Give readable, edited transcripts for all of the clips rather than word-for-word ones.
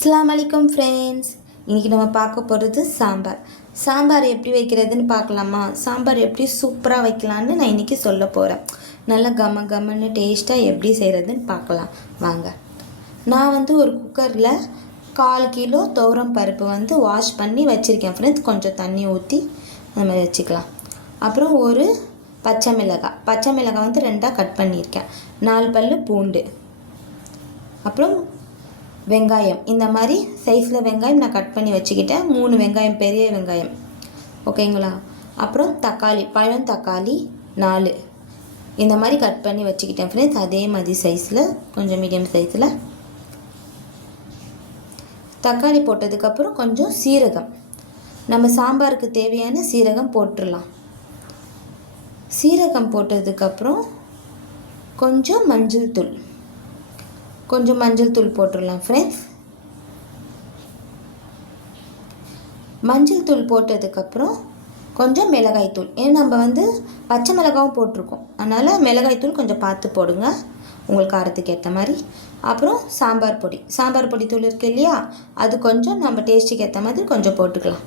அஸ்ஸலாமு அலைக்கும் ஃப்ரெண்ட்ஸ். இன்றைக்கி நம்ம பார்க்க போகிறது சாம்பார் எப்படி வைக்கிறதுன்னு பார்க்கலாமா? சாம்பார் எப்படி சூப்பராக வைக்கலான்னு நான் இன்றைக்கி சொல்ல போகிறேன். நல்லா கம்மன்னு டேஸ்ட்டாக எப்படி செய்கிறதுன்னு பார்க்கலாம் வாங்க. நான் ஒரு குக்கரில் 1/4 கிலோ துவரம் பருப்பு வாஷ் பண்ணி வச்சுருக்கேன் ஃப்ரெண்ட்ஸ். கொஞ்சம் தண்ணி ஊற்றி அந்த மாதிரி வச்சுக்கலாம். அப்புறம் ஒரு பச்சை மிளகாய் 2ஆக கட் பண்ணியிருக்கேன். 4 பல்லு பூண்டு, அப்புறம் வெங்காயம் இந்த மாதிரி சைஸில் வெங்காயம் நான் கட் பண்ணி வச்சுக்கிட்டேன். 3 வெங்காயம், பெரிய வெங்காயம், ஓகேங்களா? அப்புறம் பழம் தக்காளி 4 இந்த மாதிரி கட் பண்ணி வச்சுக்கிட்டேன் ஃப்ரெண்ட்ஸ். அதே மாதிரி சைஸில், கொஞ்சம் மீடியம் சைஸில். தக்காளி போட்டதுக்கப்புறம் கொஞ்சம் சீரகம், நம்ம சாம்பாருக்கு தேவையான சீரகம் போட்டுடலாம். சீரகம் போட்டதுக்கப்புறம் கொஞ்சம் மஞ்சள் தூள் போட்டுடலாம் ஃப்ரெண்ட்ஸ். மஞ்சள் தூள் போட்டதுக்கப்புறம் கொஞ்சம் மிளகாய் தூள். ஏன்னா நம்ம பச்சை மிளகாவும் போட்டிருக்கோம், அதனால் மிளகாய் தூள் கொஞ்சம் பார்த்து போடுங்க உங்களுக்கு காரத்துக்கு ஏற்ற மாதிரி. அப்புறம் சாம்பார் பொடி தூள் இருக்குது இல்லையா, அது கொஞ்சம் நம்ம டேஸ்ட்டுக்கு ஏற்ற மாதிரி கொஞ்சம் போட்டுக்கலாம்.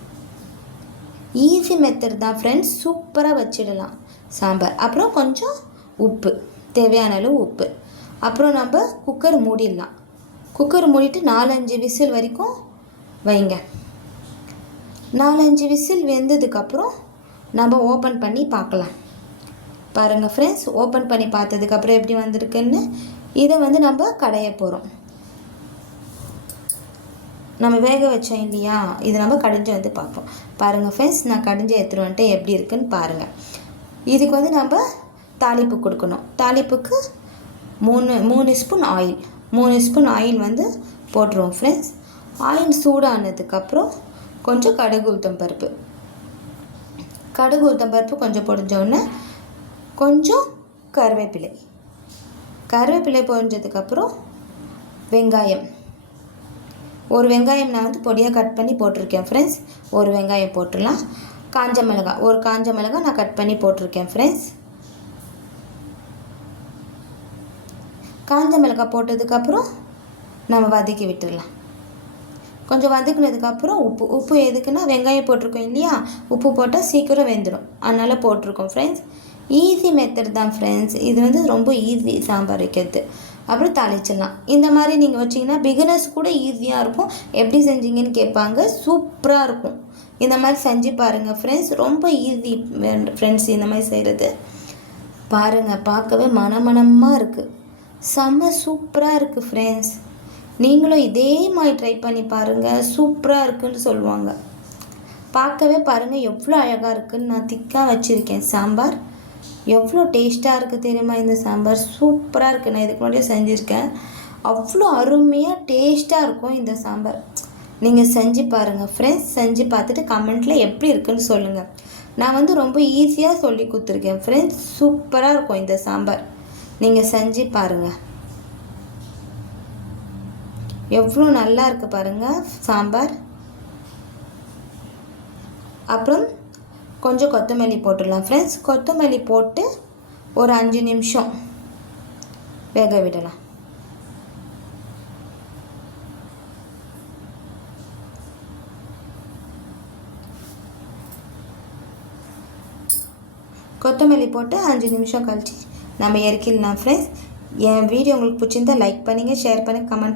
ஈஸி மெத்தட் தான் ஃப்ரெண்ட்ஸ், சூப்பராக வச்சிடலாம் சாம்பார். அப்புறம் கொஞ்சம் உப்பு, தேவையான அளவு உப்பு. அப்புறம் நம்ம குக்கர் மூடிடலாம். குக்கர் மூடிட்டு 4-5 விசில் வரைக்கும் வைங்க. 4-5 விசில் வெந்ததுக்கப்புறம் நம்ம ஓப்பன் பண்ணி பார்க்கலாம். பாருங்கள் ஃப்ரெண்ட்ஸ், ஓப்பன் பண்ணி பார்த்ததுக்கப்புறம் எப்படி வந்திருக்குன்னு. இதை நம்ம கடைய போகிறோம். நம்ம வேக வச்சோம் இல்லையா, இதை நம்ம கடைஞ்சி பார்ப்போம். பாருங்கள் ஃப்ரெண்ட்ஸ், நான் கடைஞ்சி எடுத்துகிட்டு வந்துட்டு எப்படி இருக்குன்னு பாருங்கள். இதுக்கு நம்ம தாளிப்பு கொடுக்கணும். தாளிப்புக்கு 3 ஸ்பூன் ஆயில், 3 ஸ்பூன் ஆயில் போட்டுருவோம் ஃப்ரெண்ட்ஸ். ஆயில் சூடானதுக்கப்புறம் கொஞ்சம் கடுகு உளுத்தம் பருப்பு கொஞ்சம் பொரிஞ்சோடனே கொஞ்சம் கருவேப்பிலை பொரிஞ்சதுக்கப்புறம் வெங்காயம், ஒரு வெங்காயம் நான் பொடியாக கட் பண்ணி போட்டிருக்கேன் ஃப்ரெண்ட்ஸ். ஒரு வெங்காயம் போட்டுடலாம். ஒரு காஞ்ச மிளகாய் நான் கட் பண்ணி போட்டிருக்கேன் ஃப்ரெண்ட்ஸ். காஞ்ச மிளகாய் போட்டதுக்கப்புறம் நம்ம வதக்கி விட்டுடலாம். கொஞ்சம் வதக்கினதுக்கப்புறம் உப்பு எதுக்குன்னா, வெங்காயம் போட்டிருக்கோம் இல்லையா, உப்பு போட்டால் சீக்கிரம் வெந்துடும், அதனால் போட்டிருக்கோம் ஃப்ரெண்ட்ஸ். ஈஸி மெத்தட் தான் ஃப்ரெண்ட்ஸ், இது ரொம்ப ஈஸி சாம்பார் வைக்கிறது. அப்புறம் தாளிச்சிடலாம். இந்த மாதிரி நீங்கள் வச்சிங்கன்னா பிகினர்ஸ் கூட ஈஸியாக இருக்கும். எப்படி செஞ்சீங்கன்னு கேட்பாங்க, சூப்பராக இருக்கும். இந்த மாதிரி செஞ்சு பாருங்கள் ஃப்ரெண்ட்ஸ், ரொம்ப ஈஸி ஃப்ரெண்ட்ஸ் இந்த மாதிரி செய்கிறது. பாருங்கள், பார்க்கவே மணமணமாக இருக்குது, செம்ம சூப்பராக இருக்குது ஃப்ரெண்ட்ஸ். நீங்களும் இதே மாதிரி ட்ரை பண்ணி பாருங்கள், சூப்பராக இருக்குன்னு சொல்லுவாங்க. பார்க்கவே பாருங்கள் எவ்வளோ அழகாக இருக்குதுன்னு. நான் திக்காக வச்சுருக்கேன் சாம்பார். எவ்வளோ டேஸ்ட்டாக இருக்குது தெரியுமா இந்த சாம்பார், சூப்பராக இருக்குது. நான் இதுக்கு முன்னாடியே செஞ்சுருக்கேன், அவ்வளோ அருமையாக டேஸ்ட்டாக இருக்கும் இந்த சாம்பார். நீங்கள் செஞ்சு பாருங்கள் ஃப்ரெண்ட்ஸ். செஞ்சு பார்த்துட்டு கமெண்ட்டில் எப்படி இருக்குன்னு சொல்லுங்கள். நான் ரொம்ப ஈஸியாக சொல்லி கொடுத்துருக்கேன் ஃப்ரெண்ட்ஸ், சூப்பராக இருக்கும் இந்த சாம்பார். நீங்கள் செஞ்சு பாருங்கள், எவ்வளோ நல்லா இருக்குது பாருங்கள் சாம்பார். அப்புறம் கொஞ்சம் கொத்தமல்லி போட்டுடலாம் ஃப்ரெண்ட்ஸ். கொத்தமல்லி போட்டு ஒரு 5 நிமிஷம் வேக விடலாம். கொத்தமல்லி போட்டு 5 நிமிஷம் கழிச்சு நம்ம இறக்கிடலாம் ஃப்ரெண்ட்ஸ். என் வீடியோ உங்களுக்கு பிடிச்சிருந்தால் லைக் பண்ணுங்கள், ஷேர் பண்ணுங்கள், கமெண்ட்